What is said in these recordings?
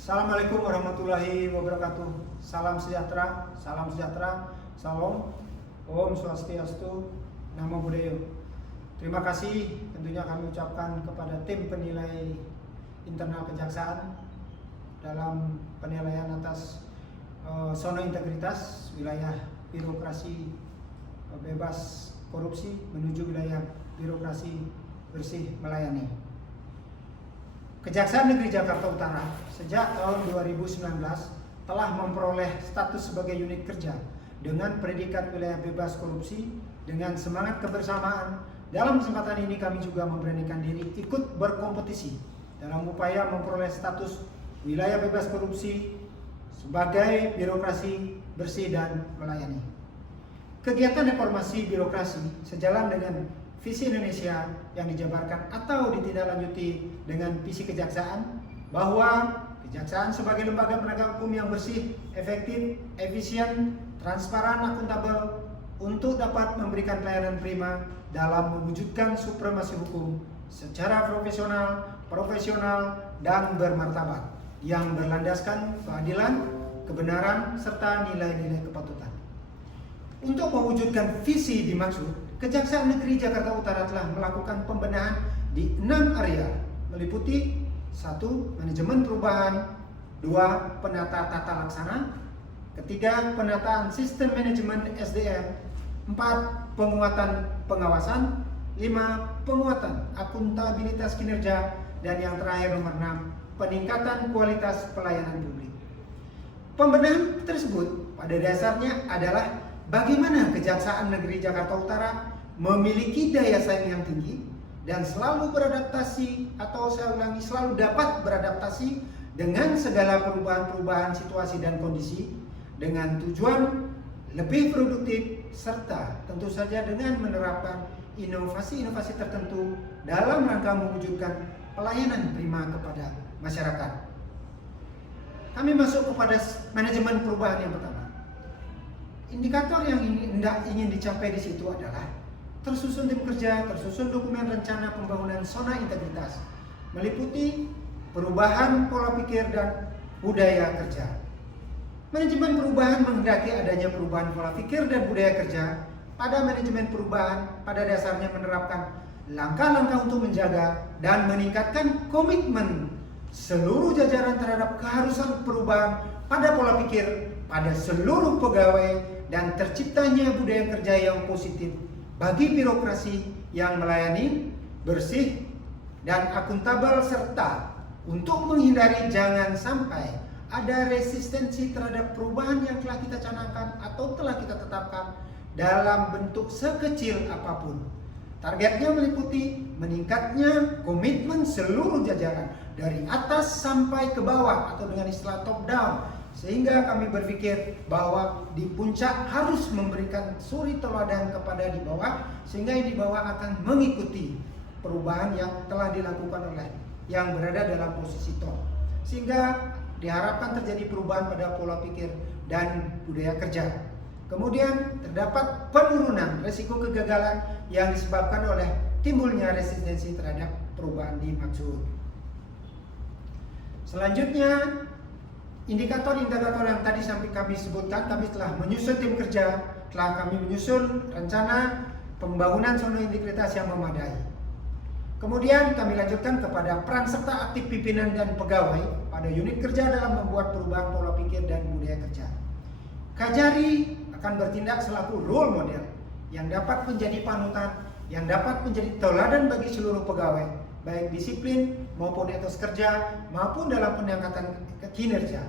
Assalamualaikum warahmatullahi wabarakatuh. Salam sejahtera, salam, Om Swastiastu, Namo Buddhaya. Terima kasih tentunya kami ucapkan kepada tim penilai internal Kejaksaan dalam penilaian atas zona integritas wilayah birokrasi bebas korupsi menuju wilayah birokrasi bersih melayani. Kejaksaan Negeri Jakarta Utara sejak tahun 2019 telah memperoleh status sebagai unit kerja dengan predikat wilayah bebas korupsi. Dengan semangat kebersamaan, dalam kesempatan ini kami juga memberanikan diri ikut berkompetisi dalam upaya memperoleh status wilayah bebas korupsi sebagai birokrasi bersih dan melayani. Kegiatan reformasi birokrasi sejalan dengan visi Indonesia yang dijabarkan atau ditindaklanjuti dengan visi kejaksaan, bahwa kejaksaan sebagai lembaga penegak hukum yang bersih, efektif, efisien, transparan, akuntabel untuk dapat memberikan pelayanan prima dalam mewujudkan supremasi hukum secara profesional dan bermartabat yang berlandaskan keadilan, kebenaran, serta nilai-nilai kepatutan. Untuk mewujudkan visi dimaksud, Kejaksaan Negeri Jakarta Utara telah melakukan pembenahan di 6 area, meliputi 1. Manajemen perubahan, 2. Penata tata laksana, 3. Penataan sistem manajemen SDM, 4. Penguatan pengawasan, 5. Penguatan akuntabilitas kinerja, dan yang terakhir nomor 6, peningkatan kualitas pelayanan publik. Pembenahan tersebut pada dasarnya adalah bagaimana Kejaksaan Negeri Jakarta Utara memiliki daya saing yang tinggi dan selalu beradaptasi, atau saya ulangi, selalu dapat beradaptasi dengan segala perubahan-perubahan situasi dan kondisi dengan tujuan lebih produktif, serta tentu saja dengan menerapkan inovasi-inovasi tertentu dalam rangka mewujudkan pelayanan prima kepada masyarakat. Kami masuk kepada manajemen perubahan yang pertama. Indikator yang ingin dicapai di situ adalah tersusun tim kerja, tersusun dokumen rencana pembangunan zona integritas, meliputi perubahan pola pikir dan budaya kerja. Manajemen perubahan menghendaki adanya perubahan pola pikir dan budaya kerja. Pada manajemen perubahan pada dasarnya menerapkan langkah-langkah untuk menjaga dan meningkatkan komitmen seluruh jajaran terhadap keharusan perubahan pada pola pikir pada seluruh pegawai dan terciptanya budaya kerja yang positif bagi birokrasi yang melayani, bersih, dan akuntabel, serta untuk menghindari jangan sampai ada resistensi terhadap perubahan yang telah kita canangkan atau telah kita tetapkan dalam bentuk sekecil apapun. Targetnya meliputi meningkatnya komitmen seluruh jajaran dari atas sampai ke bawah, atau dengan istilah top down, sehingga kami berpikir bahwa di puncak harus memberikan suri teladan kepada di bawah, sehingga yang di bawah akan mengikuti perubahan yang telah dilakukan oleh yang berada dalam posisi top, sehingga diharapkan terjadi perubahan pada pola pikir dan budaya kerja. Kemudian terdapat penurunan risiko kegagalan yang disebabkan oleh timbulnya resistensi terhadap perubahan dimaksud. Selanjutnya, indikator-indikator yang tadi sampai kami sebutkan, kami telah menyusun tim kerja, telah kami menyusun rencana pembangunan zona integritas yang memadai. Kemudian kami lanjutkan kepada peran serta aktif pimpinan dan pegawai pada unit kerja dalam membuat perubahan pola pikir dan budaya kerja. Kajari akan bertindak selaku role model yang dapat menjadi panutan, yang dapat menjadi teladan bagi seluruh pegawai, baik disiplin maupun etos kerja maupun dalam peningkatan kinerja.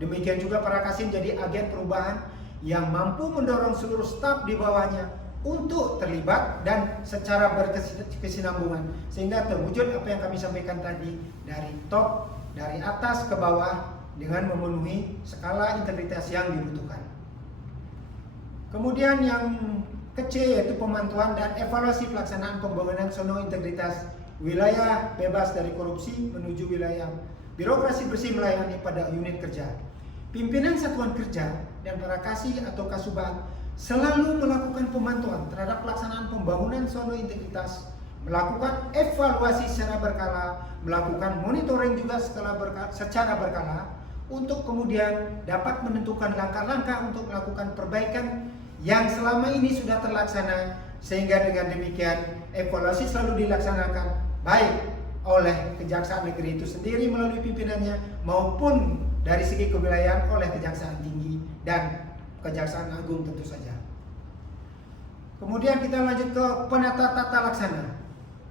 Demikian juga para kasih menjadi agen perubahan yang mampu mendorong seluruh staf di bawahnya untuk terlibat dan secara berkesinambungan, sehingga terwujud apa yang kami sampaikan tadi, dari top, dari atas ke bawah, dengan memenuhi skala integritas yang dibutuhkan. Kemudian yang kecil yaitu pemantauan dan evaluasi pelaksanaan pembangunan zona integritas wilayah bebas dari korupsi menuju wilayah birokrasi bersih melayani pada unit kerja. Pimpinan satuan kerja dan para kasih atau kasubag selalu melakukan pemantauan terhadap pelaksanaan pembangunan zona integritas, melakukan evaluasi secara berkala, melakukan monitoring juga secara berkala untuk kemudian dapat menentukan langkah-langkah untuk melakukan perbaikan yang selama ini sudah terlaksana, sehingga dengan demikian evaluasi selalu dilaksanakan baik oleh Kejaksaan Negeri itu sendiri melalui pimpinannya maupun dari segi kewilayahan oleh Kejaksaan Tinggi dan Kejaksaan Agung tentu saja. Kemudian kita lanjut ke penata tata laksana.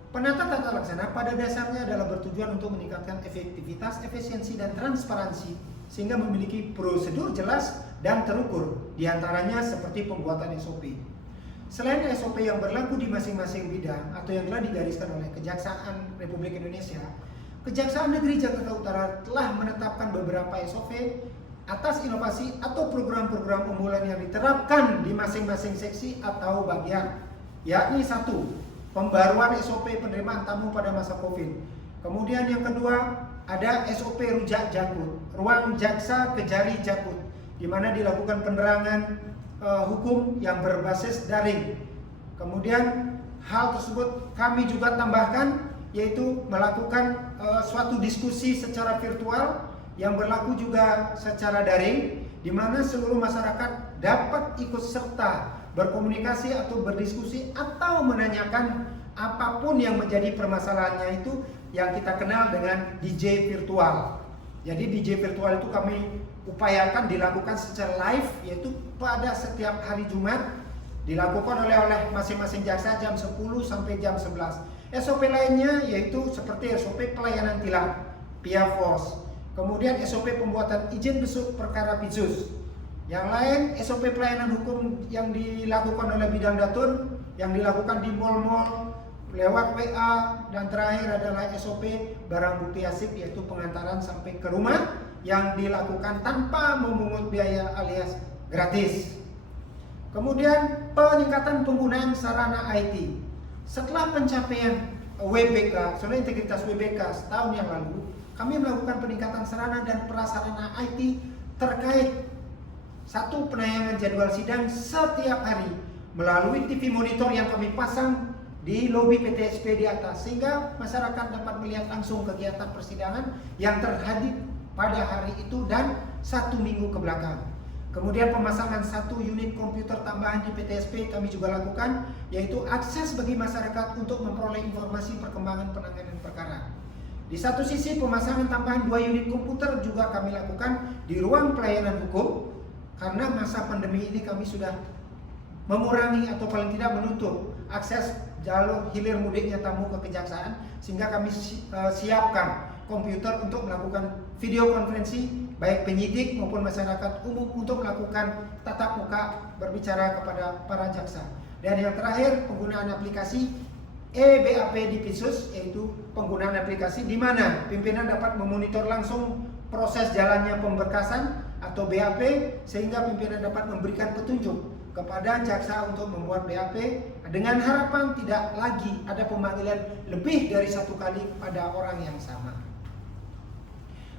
Penata tata laksana pada dasarnya adalah bertujuan untuk meningkatkan efektivitas, efisiensi, dan transparansi sehingga memiliki prosedur jelas dan terukur, diantaranya seperti pembuatan SOP. Selain SOP yang berlaku di masing-masing bidang atau yang telah digariskan oleh Kejaksaan Republik Indonesia, Kejaksaan Negeri Jakarta Utara telah menetapkan beberapa SOP atas inovasi atau program-program unggulan yang diterapkan di masing-masing seksi atau bagian, yakni 1. Pembaruan SOP penerimaan tamu pada masa COVID. Kemudian yang kedua ada SOP rujak jakut, ruang jaksa kejari jakut, di mana dilakukan penerangan hukum yang berbasis daring. Kemudian hal tersebut kami juga tambahkan, yaitu melakukan suatu diskusi secara virtual yang berlaku juga secara daring, di mana seluruh masyarakat dapat ikut serta berkomunikasi atau berdiskusi atau menanyakan apapun yang menjadi permasalahannya, itu yang kita kenal dengan DJ virtual. Jadi DJ virtual itu kami upayakan dilakukan secara live, yaitu pada setiap hari Jumat, dilakukan oleh masing-masing jaksa jam 10 sampai jam 11. SOP lainnya yaitu seperti SOP pelayanan tilang, PIAFOS. Kemudian SOP pembuatan izin besuk perkara PISUS. Yang lain SOP pelayanan hukum yang dilakukan oleh bidang datun, yang dilakukan di mal-mal lewat WA, dan terakhir adalah SOP barang bukti asip, yaitu pengantaran sampai ke rumah yang dilakukan tanpa memungut biaya alias gratis. Kemudian peningkatan penggunaan sarana IT. Setelah pencapaian WBK, zona integritas WBK setahun yang lalu, kami melakukan peningkatan sarana dan prasarana IT terkait 1. Penayangan jadwal sidang setiap hari melalui TV monitor yang kami pasang di lobi PTSP di atas, sehingga masyarakat dapat melihat langsung kegiatan persidangan yang terjadi pada hari itu dan 1 minggu ke belakang. Kemudian pemasangan 1 unit komputer tambahan di PTSP kami juga lakukan, yaitu akses bagi masyarakat untuk memperoleh informasi perkembangan penanganan perkara. Di satu sisi pemasangan tambahan 2 unit komputer juga kami lakukan di ruang pelayanan hukum, karena masa pandemi ini kami sudah mengurangi atau paling tidak menutup akses jalur hilir mudiknya tamu ke kejaksaan, sehingga kami siapkan komputer untuk melakukan video konferensi baik penyidik maupun masyarakat umum untuk melakukan tatap muka berbicara kepada para jaksa. Dan yang terakhir penggunaan aplikasi EBAP di PISUS, yaitu penggunaan aplikasi di mana pimpinan dapat memonitor langsung proses jalannya pemberkasan atau BAP, sehingga pimpinan dapat memberikan petunjuk kepada jaksa untuk membuat BAP, dengan harapan tidak lagi ada pemanggilan lebih dari 1 kali pada orang yang sama.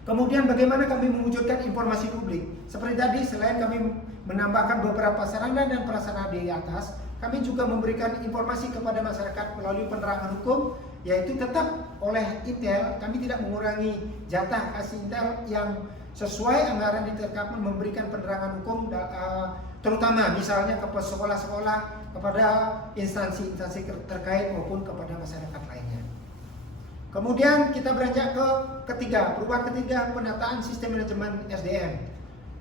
Kemudian bagaimana kami mewujudkan informasi publik? Seperti tadi, selain kami menambahkan beberapa sarana dan prasarana di atas, kami juga memberikan informasi kepada masyarakat melalui penerangan hukum, yaitu tetap oleh Intel. Kami tidak mengurangi jatah kasih Intel yang sesuai anggaran ditetapkan memberikan penerangan hukum, terutama misalnya kepada sekolah-sekolah, kepada instansi-instansi terkait maupun kepada masyarakat lainnya. Kemudian kita beranjak ke perubahan ketiga, penataan sistem manajemen SDM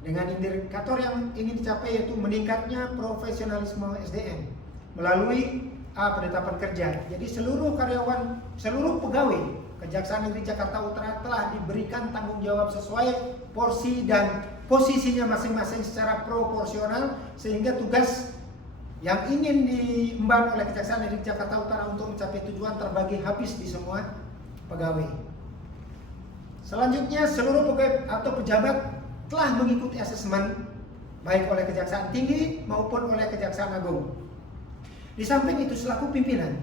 dengan indikator yang ingin dicapai, yaitu meningkatnya profesionalisme SDM melalui penetapan kerja. Jadi seluruh karyawan, seluruh pegawai Kejaksaan Negeri Jakarta Utara telah diberikan tanggung jawab sesuai porsi dan posisinya masing-masing secara proporsional, sehingga tugas yang ingin diemban oleh Kejaksaan Negeri Jakarta Utara untuk mencapai tujuan terbagi habis di semua pegawai. Selanjutnya, seluruh pegawai atau pejabat telah mengikuti asesmen baik oleh Kejaksaan Tinggi maupun oleh Kejaksaan Agung. Di samping itu, selaku pimpinan,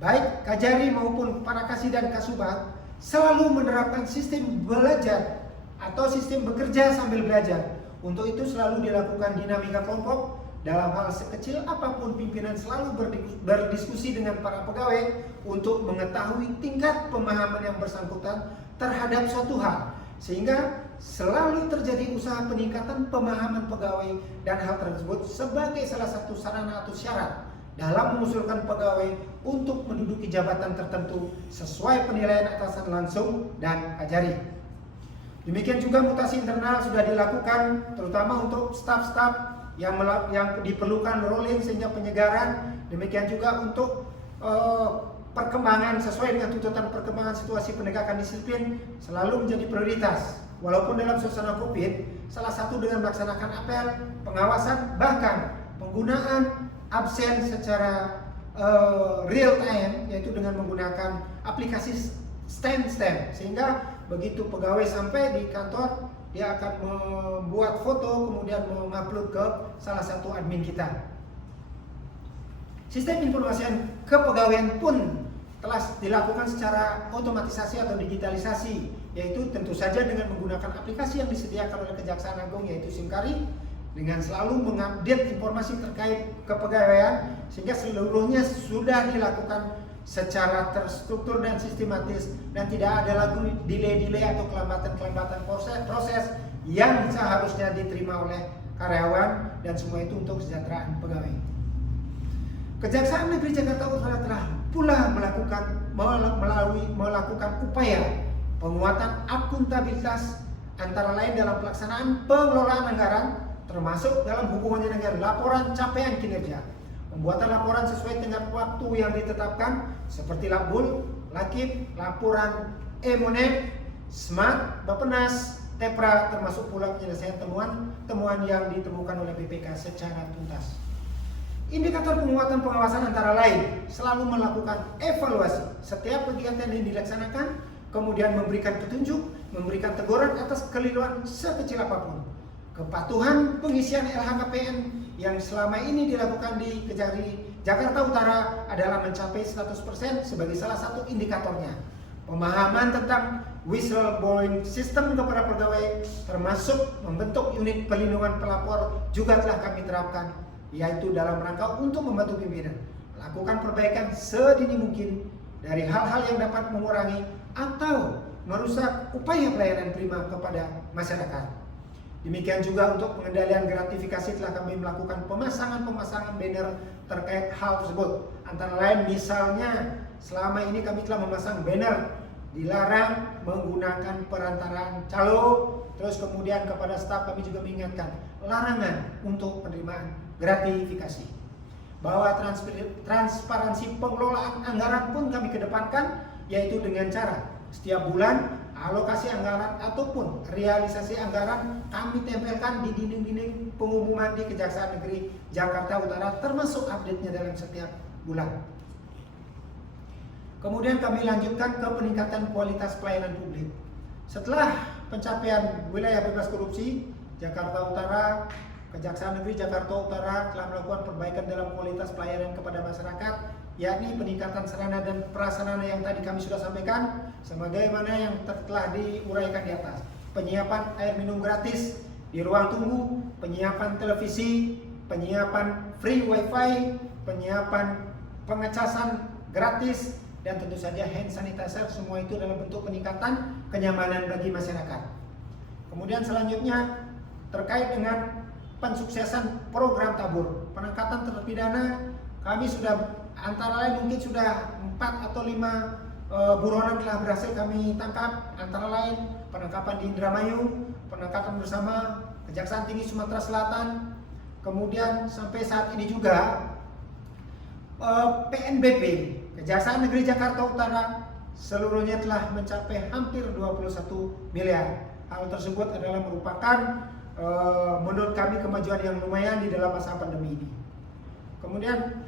baik Kajari maupun para Kasih dan Kasubat selalu menerapkan sistem belajar atau sistem bekerja sambil belajar. Untuk itu selalu dilakukan dinamika kelompok. Dalam hal sekecil apapun, pimpinan selalu berdiskusi dengan para pegawai untuk mengetahui tingkat pemahaman yang bersangkutan terhadap suatu hal, sehingga selalu terjadi usaha peningkatan pemahaman pegawai dan hal tersebut sebagai salah satu sarana atau syarat dalam mengusulkan pegawai untuk menduduki jabatan tertentu sesuai penilaian atasan langsung dan ajari. Demikian juga mutasi internal sudah dilakukan terutama untuk staf-staf yang diperlukan rolling sehingga penyegaran. Demikian juga untuk perkembangan sesuai dengan tuntutan perkembangan situasi penegakan disiplin selalu menjadi prioritas. Walaupun dalam suasana COVID, salah satu dengan melaksanakan apel, pengawasan, bahkan penggunaan absen secara real time, yaitu dengan menggunakan aplikasi stand, sehingga begitu pegawai sampai di kantor, dia akan membuat foto kemudian mengupload ke salah satu admin kita. Sistem informasi kepegawaian pun telah dilakukan secara otomatisasi atau digitalisasi, yaitu tentu saja dengan menggunakan aplikasi yang disediakan oleh Kejaksaan Agung, yaitu SIMKARI, dengan selalu mengupdate informasi terkait kepegawaian sehingga seluruhnya sudah dilakukan secara terstruktur dan sistematis dan tidak ada lagi delay atau kelambatan proses yang seharusnya diterima oleh karyawan, dan semua itu untuk kesejahteraan pegawai. Kejaksaan Negeri Jakarta Utara telah pula melakukan upaya penguatan akuntabilitas antara lain dalam pelaksanaan pengelolaan anggaran, termasuk dalam hubungannya dengan laporan capaian kinerja, pembuatan laporan sesuai dengan waktu yang ditetapkan seperti Labul, Lakib, laporan Monet, Smart, Bappenas, Tepra, termasuk pula penyelesaian temuan yang ditemukan oleh BPK secara tuntas. Indikator penguatan pengawasan antara lain selalu melakukan evaluasi setiap kegiatan yang dilaksanakan, kemudian memberikan petunjuk, memberikan teguran atas keliruan sekecil apapun. Kepatuhan pengisian LHKPN yang selama ini dilakukan di Kejari Jakarta Utara adalah mencapai 100% sebagai salah satu indikatornya. Pemahaman tentang whistleblowing system kepada pegawai, termasuk membentuk unit perlindungan pelapor, juga telah kami terapkan, yaitu dalam rangka untuk membantu pimpinan melakukan perbaikan sedini mungkin dari hal-hal yang dapat mengurangi atau merusak upaya pelayanan prima kepada masyarakat. Demikian juga untuk pengendalian gratifikasi telah kami melakukan pemasangan banner terkait hal tersebut. Antara lain misalnya selama ini kami telah memasang banner dilarang menggunakan perantaraan calo, terus kemudian kepada staf kami juga mengingatkan larangan untuk penerimaan gratifikasi. Bahwa transparansi pengelolaan anggaran pun kami kedepankan, yaitu dengan cara setiap bulan alokasi anggaran ataupun realisasi anggaran kami tempelkan di dinding-dinding pengumuman di Kejaksaan Negeri Jakarta Utara, termasuk update-nya dalam setiap bulan. Kemudian kami lanjutkan ke peningkatan kualitas pelayanan publik. Setelah pencapaian wilayah bebas korupsi, Jakarta Utara, Kejaksaan Negeri Jakarta Utara telah melakukan perbaikan dalam kualitas pelayanan kepada masyarakat, yakni peningkatan sarana dan prasarana yang tadi kami sudah sampaikan, sebagaimana yang telah diuraikan di atas. Penyiapan air minum gratis di ruang tunggu, penyiapan televisi, penyiapan free wifi, penyiapan pengecasan gratis, dan tentu saja hand sanitizer. Semua itu dalam bentuk peningkatan kenyamanan bagi masyarakat. Kemudian selanjutnya terkait dengan pensuksesan program tabur penangkatan terpidana, kami sudah antara lain mungkin sudah 4 atau 5 buronan telah berhasil kami tangkap, antara lain penangkapan di Indramayu, penangkapan bersama Kejaksaan Tinggi Sumatera Selatan, kemudian sampai saat ini juga PNBP Kejaksaan Negeri Jakarta Utara seluruhnya telah mencapai hampir 21 miliar. Hal tersebut adalah merupakan menurut kami kemajuan yang lumayan di dalam masa pandemi ini. Kemudian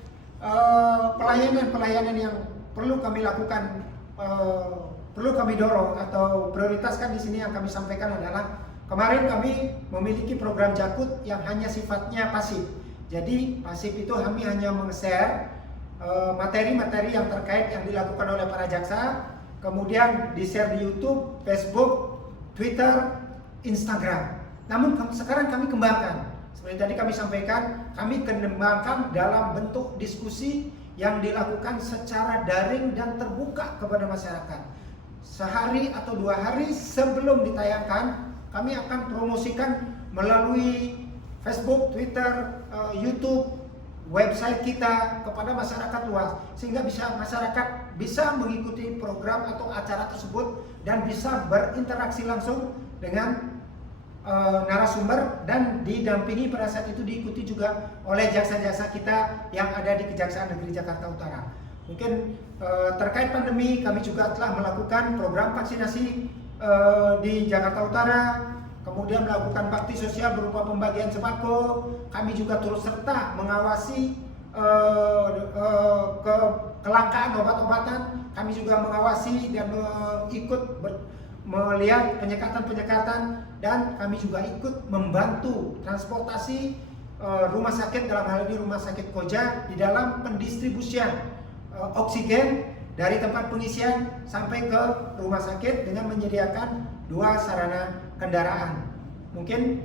pelayanan yang perlu kami lakukan, perlu kami dorong atau prioritaskan di sini yang kami sampaikan adalah kemarin kami memiliki program Jakut yang hanya sifatnya pasif. Jadi pasif itu kami hanya meng-share materi-materi yang terkait yang dilakukan oleh para jaksa, kemudian di-share di YouTube, Facebook, Twitter, Instagram. Namun sekarang kami kembangkan, seperti tadi kami sampaikan, kami kembangkan dalam bentuk diskusi yang dilakukan secara daring dan terbuka kepada masyarakat. Sehari atau 2 hari sebelum ditayangkan, kami akan promosikan melalui Facebook, Twitter, YouTube, website kita kepada masyarakat luas, sehingga masyarakat bisa mengikuti program atau acara tersebut dan bisa berinteraksi langsung dengan narasumber, dan didampingi pada saat itu diikuti juga oleh jaksa-jaksa kita yang ada di Kejaksaan Negeri Jakarta Utara. Mungkin terkait pandemi, kami juga telah melakukan program vaksinasi di Jakarta Utara, kemudian melakukan bakti sosial berupa pembagian sembako. Kami juga turut serta mengawasi kelangkaan obat-obatan. Kami juga mengawasi dan ikut melihat penyekatan-penyekatan, dan kami juga ikut membantu transportasi rumah sakit, dalam hal ini Rumah Sakit Koja, di dalam pendistribusian oksigen dari tempat pengisian sampai ke rumah sakit dengan menyediakan 2 sarana kendaraan. Mungkin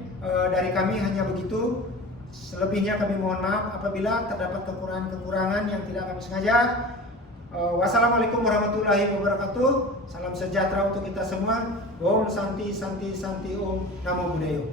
dari kami hanya begitu. Selebihnya kami mohon maaf apabila terdapat kekurangan-kekurangan yang tidak kami sengaja. Wassalamualaikum warahmatullahi wabarakatuh. Salam sejahtera untuk kita semua. Om Santi Santi Santi Om Namo Buddhaya.